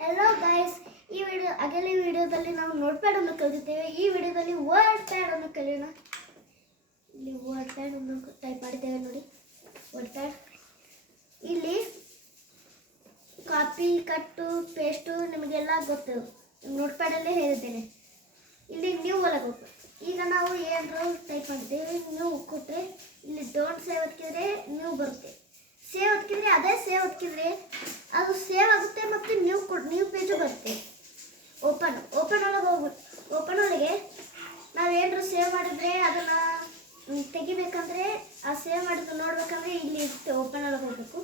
Hello guys ಈ video ಅಗಲಿ ವಿಡಿಯೋದಲ್ಲಿ ನಾವು ನೋಟ್ ಪ್ಯಾಡ್ ಅನ್ನು ಕಲಿತಿದ್ದೇವೆ. ಈ ವಿಡಿಯೋದಲ್ಲಿ ವರ್ಡ್ ಪ್ಯಾಡ್ ಅನ್ನು ಕಲಿಯೋಣ. ಇಲ್ಲಿ ವರ್ಡ್ ಪ್ಯಾಡ್ ಅನ್ನು ಟೈಪ್ ಮಾಡಿದ್ದೇವೆ ನೋಡಿ. ವರ್ಡ್ ಪ್ಯಾಡ್ ಇಲ್ಲಿ ಕಾಪಿ ಕಟ್ಟು ಪೇಸ್ಟು ನಿಮಗೆಲ್ಲ ಗೊತ್ತು. ನೋಟ್ ಪ್ಯಾಡಲ್ಲೇ ಹೇಳಿದ್ದೇನೆ. ಇಲ್ಲಿ ನ್ಯೂ ಒಳಗೆ ಹೋಗ್ಬೇಕು ಈಗ ನಾವು ಏನಾದರೂ ಟೈಪ್ ಮಾಡಿದ್ದೇವೆ ನ್ಯೂ ಕೊಟ್ಟರೆ ಇಲ್ಲಿ ಡೋಂಟ್ ಸೇವ್ ಹೊತ್ಕಿದ್ರೆ ನ್ಯೂ ಬರುತ್ತೆ. ಸೇವ್ ಹೊತ್ಕಿದ್ರೆ ಅದೇ ಸೇವ್ ಆಗುತ್ತೆ ಮತ್ತು ನ್ಯೂ ಪೇಜು ಬರುತ್ತೆ ಓಪನ್ ಓಪನ್ ಒಳಗೆ ಹೋಗ್ಬಿಟ್ಟು ಓಪನ್ ಒಳಗೆ ನಾವು ಏನಾದ್ರು ಸೇವ್ ಮಾಡಿದ್ರೆ ಅದನ್ನು ತೆಗಿಬೇಕಂದ್ರೆ ಆ ಸೇವ್ ಮಾಡಿದ್ರು ನೋಡ್ಬೇಕಂದ್ರೆ ಇಲ್ಲಿ ಇರುತ್ತೆ ಓಪನ್ ಒಳಗೆ ಹೋಗ್ಬೇಕು.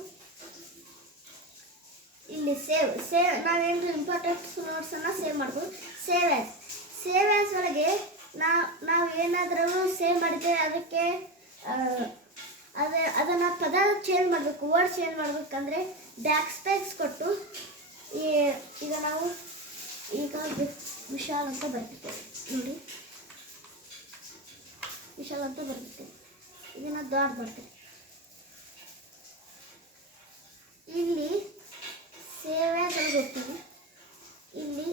ಇಲ್ಲಿ ಸೇವ್ ಸೇವ್ ನಾವೇನು ಇಂಪಾರ್ಟೆಂಟ್ ನೋಟ್ಸನ್ನು ಸೇವ್ ಮಾಡ್ಬೋದು. ಸೇವ್ ಆ್ಯಸ್ ಸೇವ್ ಆ್ಯಸ್ ಒಳಗೆ ನಾವು ನಾವು ಏನಾದರೂ ಸೇವ್ ಮಾಡಿದ್ರೆ ಅದಕ್ಕೆ ಅದೇ, ಅದನ್ನು ಪದ ಚೇಂಜ್ ಮಾಡಬೇಕು ವರ್ಡ್ ಚೇಂಜ್ ಮಾಡಬೇಕಂದ್ರೆ ಬ್ಯಾಕ್ ಸ್ಪೇಸ್ ಕೊಟ್ಟು ಈಗ ನಾವು ಈಗ ವಿಶಾಲ್ ಅಂತ ಬರ್ತೇವೆ ನೋಡಿ. ವಿಶಾಲ್ ಅಂತ ಬರ್ತಿದ್ದೇವೆ ಇದನ್ನು ದಾಟ್ ಬರ್ತೇವೆ ಇಲ್ಲಿ ಸೇವ್ ಅಂತ ಹೋಗ್ತೀವಿ ಇಲ್ಲಿ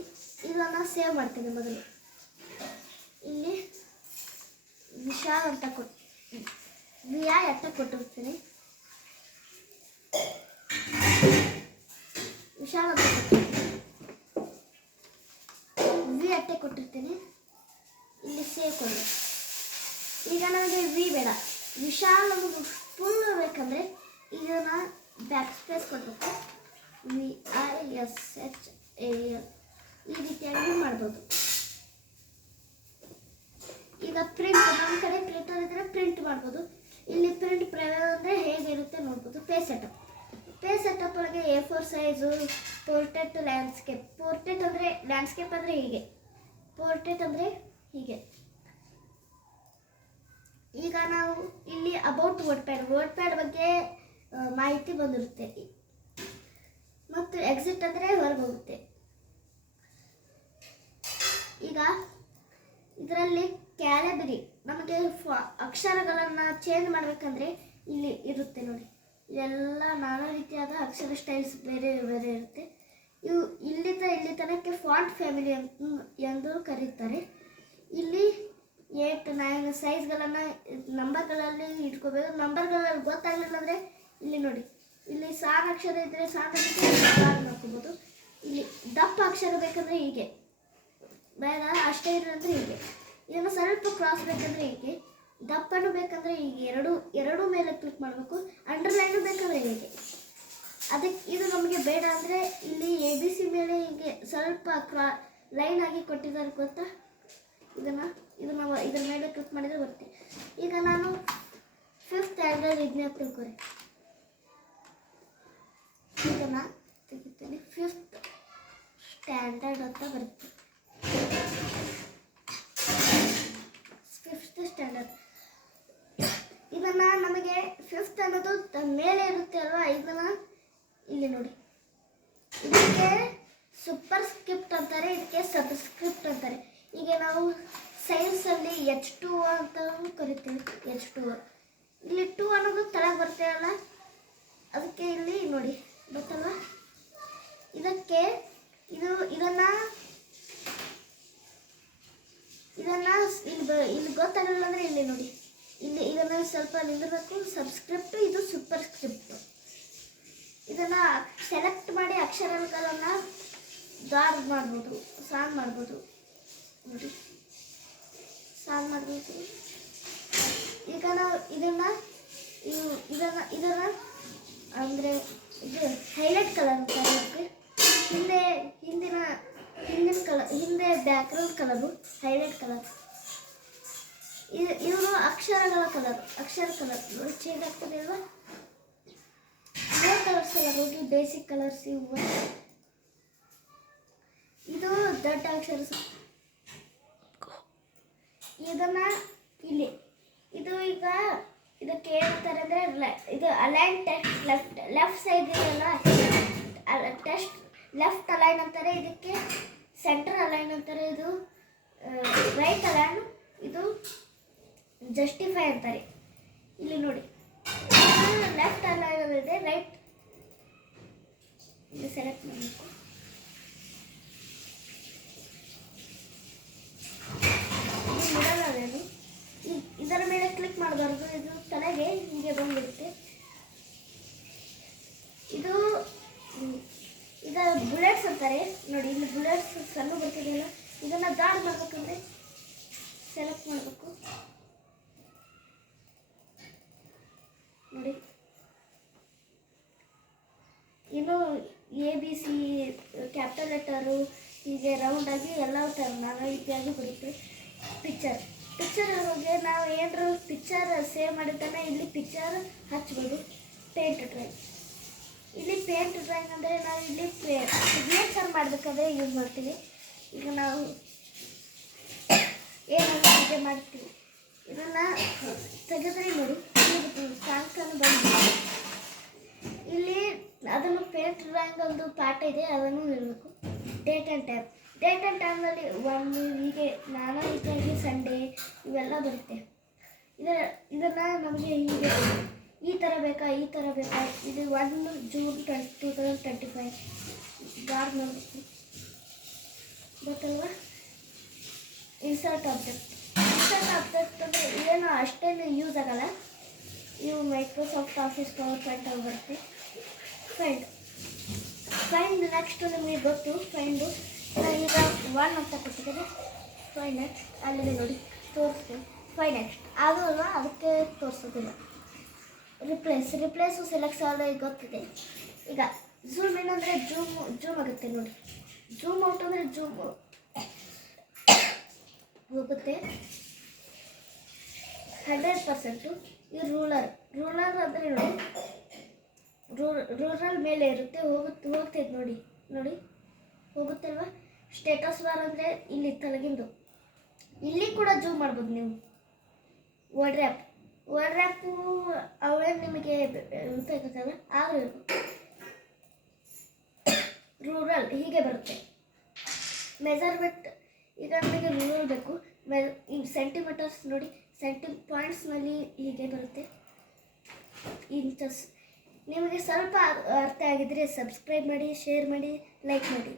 ಇದನ್ನು ಸೇವ್ ಮಾಡ್ತೇನೆ ಮೊದಲು ಇಲ್ಲಿ ವಿಶಾಲ್ ಅಂತ ಕೊಟ್ಟು ವಿ ಐ ಅಂತ ಕೊಟ್ಟಿರ್ತೀನಿ ವಿಶಾಲ್ ಅಂತ ಕೊಟ್ಟಿರ್ತೀನಿ ವಿ ಅಟ್ಟೆ ಕೊಟ್ಟಿರ್ತೀನಿ ಇಲ್ಲಿ ಸೇವ್ ಕೊಡಬೇಕು ಈಗ ನನಗೆ ವಿ ಬೇಡ. ವಿಶಾಲ ನಮಗೆ ಫುಲ್ ಬೇಕಂದ್ರೆ ಇದನ್ನ ಬ್ಯಾಕ್ ಸ್ಪೇಸ್ ಕೊಡಬೇಕು. V I S H A ಈ ರೀತಿಯಾಗಿ ಮಾಡ್ಬೋದು. ಈಗ ಪ್ರಿಂಟ್ ನಮ್ಮ ಕಡೆ ಪ್ರಿಂಟರ್ ಇದ್ದರೆ ಪ್ರಿಂಟ್ ಮಾಡ್ಬೋದು. ಇಲ್ಲಿ ಪ್ರಿಂಟ್ ಪ್ರಯೋಗ ಅಂದರೆ ಹೇಗಿರುತ್ತೆ ನೋಡ್ಬೋದು. ಪೇ ಸೆಟಪ್ ಪೇ ಸೆಟಪ್ ಒಳಗೆ A four size portrait landscape portrait ಅಂದರೆ ಲ್ಯಾಂಡ್ಸ್ಕೇಪ್ ಅಂದರೆ ಹೀಗೆ. ಪೋರ್ಟ್ರೇಟ್ ಅಂದರೆ ಹೀಗೆ. ನಾವು ಇಲ್ಲಿ about word pad word pad ಬಗ್ಗೆ ಮಾಹಿತಿ ಬಂದಿರುತ್ತೆ. ಮತ್ತು ಎಕ್ಸಿಟ್ ಅಂದರೆ ಹೊರಗೆ ಹೋಗುತ್ತೆ. ಈಗ ಇದರಲ್ಲಿ ಕ್ಯಾಲಬರಿ ನಮಗೆ ಅಕ್ಷರಗಳನ್ನು ಚೇಂಜ್ ಮಾಡಬೇಕಂದ್ರೆ ಇಲ್ಲಿ ಇರುತ್ತೆ ನೋಡಿ. ಇದೆಲ್ಲ ನಾನಾ ರೀತಿಯಾದ ಅಕ್ಷರ ಸ್ಟೈಲ್ಸ್ ಬೇರೆ ಬೇರೆ ಇರುತ್ತೆ. ಇವು ಇಲ್ಲಿ ಇಲ್ಲಿ ತನಕ ಫಾಂಟ್ ಫ್ಯಾಮಿಲಿ ಎಂದು ಕರೀತಾರೆ. ಇಲ್ಲಿ ಸೈಜ್ಗಳನ್ನು ನಂಬರ್ಗಳಲ್ಲಿ ಇಟ್ಕೋಬೇಕು. ನಂಬರ್ಗಳಲ್ಲಿ ಗೊತ್ತಾಗಲಿಲ್ಲ ಅಂದರೆ ಇಲ್ಲಿ ನೋಡಿ. ಇಲ್ಲಿ ಸಾನ್ ಅಕ್ಷರ ಇದ್ದರೆ ಸಾನ್ ಮಾಡ್ಕೋಬೋದು ಇಲ್ಲಿ ದಪ್ಪ ಅಕ್ಷರ ಬೇಕಂದ್ರೆ ಹೀಗೆ. ಬೇಡ ಅಷ್ಟೇ ಇರೋದ್ರೆ ಹೀಗೆ. ಇದನ್ನು ಸ್ವಲ್ಪ ಕ್ರಾಸ್ ಬೇಕಂದ್ರೆ ಹೀಗೆ. ದಪ್ಪನು ಬೇಕಂದ್ರೆ ಹೀಗೆ. ಎರಡು ಎರಡು ಮೇಲೆ ಕ್ಲಿಕ್ ಮಾಡಬೇಕು. ಅಂಡರ್ಲೈನು ಬೇಕಂದ್ರೆ ಹೀಗೆ. ಅದಕ್ಕೆ ಇದು ನಮಗೆ ಬೇಡ ಅಂದರೆ ಇಲ್ಲಿ ಎ ಬಿ ಸಿ ಮೇಲೆ ಹೀಗೆ ಸ್ವಲ್ಪ ಕ್ರಾ ಲೈನ್ ಆಗಿ ಕೊಟ್ಟಿದ್ದಾರೆ ಗೊತ್ತಾ? ಇದನ್ನು ಇದನ್ನು ಇದ್ರ ಮೇಲೆ ಕ್ಲಿಕ್ ಮಾಡಿದರೆ ಬರುತ್ತೆ. ಈಗ ನಾನು ಫಿಫ್ತ್ ಸ್ಟ್ಯಾಂಡರ್ಡ್ ಇದನ್ನೇ ತಿಳ್ಕೊರಿ ಇದನ್ನು ತೆಗಿತೀನಿ. ಫಿಫ್ತ್ ಸ್ಟ್ಯಾಂಡರ್ಡ್ ಅಂತ ಬರುತ್ತೆ. ಫಿಫ್ತ್ ಸ್ಟ್ಯಾಂಡರ್ಡ್ ಇದನ್ನ ನಮಗೆ ಫಿಫ್ತ್ ಅನ್ನೋದು ಮೇಲೆ ಇರುತ್ತೆ ಅಲ್ವಾ? ಇದನ್ನು ಇಲ್ಲಿ ನೋಡಿ. ಇದಕ್ಕೆ ಸೂಪರ್ ಸ್ಕ್ರಿಪ್ಟ್ ಅಂತಾರೆ, ಇದಕ್ಕೆ ಸಬ್ಸ್ಕ್ರಿಪ್ಟ್ ಈಗ ನಾವು ಸೈನ್ಸಲ್ಲಿ ಎಚ್ ಟು ಅಂತ ಕರಿತೀವಿ. ಎಚ್ ಟು ಇಲ್ಲಿ ಟು ಅನ್ನೋದು ತಳಗೆ ಅಲ್ಲ? ಅದಕ್ಕೆ ಇಲ್ಲಿ ನೋಡಿ ಬರ್ತಲ್ಲ ಇದಕ್ಕೆ ಇದು, ಇದನ್ನ ಇದನ್ನ ಇಲ್ಲಿ ಇಲ್ಲಿ ಗೊತ್ತಾಗಲ್ಲ ಅಂದ್ರೆ ಇಲ್ಲಿ ನೋಡಿ. ಇಲ್ಲಿ ಇದನ್ನ ಸ್ವಲ್ಪ ನಿಂದಿರಬೇಕು ಸಬ್ಸ್ಕ್ರಿಪ್ಟ್ ಇದು ಸೂಪರ್ ಸ್ಕ್ರಿಪ್ಟ್ ಇದನ್ನ ಸೆಲೆಕ್ಟ್ ಮಾಡಿ ಅಕ್ಷರಗಳನ್ನ ದಾರ್ ಮಾಡ್ಬೋದು ಸಾಂಗ್ ಮಾಡ್ಬೋದು. ನೋಡಿ ಸಾಲ್ವ್ ಮಾಡಬೇಕು. ಈಗ ನಾವು ಇದನ್ನ ಇದನ್ನ ಇದನ್ನ ಅಂದ್ರೆ ಇದು ಹೈಲೈಟ್ ಕಲರ್ ಅಂತ ಹಿಂದೆ, ಹಿಂದಿನ ಹಿಂದಿನ ಕಲರ್, ಹಿಂದೆ ಬ್ಯಾಕ್ಗ್ರೌಂಡ್ ಕಲರು ಹೈಲೈಟ್ ಕಲರ್. ಇದು, ಇವರು ಅಕ್ಷರಗಳ ಕಲರ್, ಅಕ್ಷರ ಕಲರ್. ಚೇಂಜ್ ಆಗ್ತದೆ ಅದೇ ಕಲರ್ಸ್ ಎಲ್ಲ ಹೋಗಿ ಬೇಸಿಕ್ ಕಲರ್ಸ್ ಇವು. ಇದು ದೊಡ್ಡ ಅಕ್ಷರ ಇದನ್ನ ಇಲ್ಲಿ. ಇದು ಈಗ ಇದಕ್ಕೆ ಹೇಳ್ತಾರೆ ಅಂದ್ರೆ ಇದು align text left left side ಇದೆಯಲ್ಲ ಟೆಸ್ಟ್ ಲೆಫ್ಟ್ ಅಲೈನ್ ಅಂತಾರೆ. ಇದಕ್ಕೆ ಸೆಂಟರ್ ಅಲೈನ್ ಅಂತಾರೆ. ಇದು ರೈಟ್ ಅಲೈನ್ ಇದು ಜಸ್ಟಿಫೈ ಅಂತಾರೆ. ಇಲ್ಲಿ ನೋಡಿ. ಲೆಫ್ಟ್ ಅಲೈನ್ ಇದೆ. ರೈಟ್ ಇದು ಸೆಲೆಕ್ಟ್ ಮಾಡಬೇಕು. ಇದರ ಮೇಲೆ ಕ್ಲಿಕ್ ಮಾಡಬಾರ್ದು. ಇದು ತಲೆಗೆ ಹೀಗೆ ಬಂದಿರುತ್ತೆ ಇದು, ಇದ ಬುಲೆಟ್ಸ್ ಅಂತಾರೆ. ನೋಡಿ, ಇಲ್ಲಿ ಬುಲೆಟ್ಸ್ ಸಣ್ಣ ಬರ್ತಿದೆಯಲ್ಲ ಇದನ್ನು ದಾಡ್ ಮಾಡ್ಬೇಕಂದ್ರೆ ಸೆಲೆಕ್ಟ್ ಮಾಡಬೇಕು. ನೋಡಿ. ಇನ್ನು A B C capital letter ಹೀಗೆ ರೌಂಡಾಗಿ ಎಲ್ಲ ಥರ ನಾನು ರೀತಿಯಾಗಿ ಬರುತ್ತೆ. ಪಿಕ್ಚರ್ ಪಿಕ್ಚರ್ ಬಗ್ಗೆ ನಾವು ಏನಾರು ಪಿಕ್ಚರ್ ಸೇವ್ ಮಾಡಿದ್ದಾನೆ ಇಲ್ಲಿ ಪಿಕ್ಚರ್ ಹಚ್ಬೋದು. ಪೇಂಟ್ ಡ್ರಾಯಿಂಗ್ ಇಲ್ಲಿ ಪೇಂಟ್ ಡ್ರಾಯಿಂಗ್ ಅಂದರೆ ನಾವು ಇಲ್ಲಿ ಸಿಗ್ನೇಚರ್ ಮಾಡಬೇಕಾದ್ರೆ ಯೂಸ್ ಮಾಡ್ತೀವಿ. ಈಗ ನಾವು ಏನಾದರೂ ಪೂಜೆ ಮಾಡ್ತೀವಿ. ಇದನ್ನು ತೆಗೆದ್ರೆ ನೋಡಿ ಸಾಂಕನ್ನು ಬಂದು ಇಲ್ಲಿ ಅದನ್ನು ಪೇಂಟ್ ಡ್ರಾಯಿಂಗ್ ಒಂದು ಪಾಠ ಇದೆ, ಅದನ್ನು ಹೇಳಬೇಕು. Date and time date and ಟೈಮ್ನಲ್ಲಿ ಒಂದು ಹೀಗೆ ನಾನಾ ರೀತಿಯಾಗಿ ಸಂಡೇ ಇವೆಲ್ಲ ಬರುತ್ತೆ. ಇದರ ಇದನ್ನು ನಮಗೆ ಹೀಗೆ ಈ ಥರ ಬೇಕಾ, ಈ ಥರ ಬೇಕಾ? ಇದು one June twenty, two thousand twenty five bar ನೋಡಬೇಕು ಗೊತ್ತಲ್ವಾ? Insert object. ಇನ್ಸರ್ಟ್ ಆಬ್ಜೆಕ್ಟ್ ಅಂದರೆ ಏನು ಅಷ್ಟೇನು ಯೂಸ್ ಆಗಲ್ಲ. ಇವು ಮೈಕ್ರೋಸಾಫ್ಟ್ ಆಫೀಸ್ ಪವರ್ ಪಾಯಿಂಟ್ ಆಗಿ ಬರುತ್ತೆ. ಫೈಂಡ್ ಫೈಂಡ್ ನೆಕ್ಸ್ಟ್ ನಿಮಗೆ ಗೊತ್ತು. ಫೈಂಡು ಈಗ ಒನ್ ಅಂತ ಕೊಟ್ಟಿದ್ದಾರೆ ಫೈಂಡ್ ಅಲ್ಲಿದೆ ನೋಡಿ. ತೋರಿಸ್ತೀನಿ. ಫೈ ನೆಕ್ಸ್ಟ್ ಅಲ್ವಾ ಅದಕ್ಕೆ ತೋರಿಸೋದಿಲ್ಲ. ರಿಪ್ಲೇಸ್ ರಿಪ್ಲೇಸು ಸೆಲೆಕ್ಟ್ ಈಗ ಗೊತ್ತಿದೆ. ಈಗ ಝೂಮ್ ಏನಂದರೆ ಜೂಮ್ ಜೂಮ್ ಆಗುತ್ತೆ ನೋಡಿ. ಜೂಮ್ ಔಟ್ ಅಂದರೆ ಜೂಮ್ ಹೋಗುತ್ತೆ. ಹಂಡ್ರೆಡ್ ಪರ್ಸೆಂಟು ಈ ರೂಲರ್ ರೂಲರ್ ಅಂದರೆ ನೋಡಿ. ರೂರಲ್ ಮೇಲೆ ಇರುತ್ತೆ, ಹೋಗುತ್ತೆ, ಹೋಗ್ತೈತೆ ನೋಡಿ ನೋಡಿ. ಹೋಗುತ್ತಲ್ವಾ? ಸ್ಟೇಟಸ್ ಬಾರ್ ಅಂದರೆ ಇಲ್ಲಿ ತಲಗಿಂದು. ಇಲ್ಲಿ ಕೂಡ ಜೂಮ್ ಮಾಡ್ಬೋದು ನೀವು. ವರ್ಡ್ ರ್ಯಾಪ್ ವರ್ಡ್ ರ್ಯಾಪು ಅವಳೇ ನಿಮಗೆ ಬೇಕಾಗತ್ತಲ್ಲ ಆದರೂ ರೂರಲ್ ಹೀಗೆ ಬರುತ್ತೆ. ಮೆಜರ್ಮೆಂಟ್ ಈಗ ನಮಗೆ ರೂರಲ್ ಬೇಕು. ಮೆ ಈ ಸೆಂಟಿಮೀಟರ್ಸ್ ನೋಡಿ ಸೆಂಟಿ ಪಾಯಿಂಟ್ಸ್ನಲ್ಲಿ ಹೀಗೆ ಬರುತ್ತೆ. ಇಂಚಸ್ ನಿಮಗೆ ಸ್ವಲ್ಪ ಅರ್ಥ ಆಗಿದ್ರೆ ಸಬ್ಸ್ಕ್ರೈಬ್ ಮಾಡಿ ಶೇರ್ ಮಾಡಿ ಲೈಕ್ ಮಾಡಿ.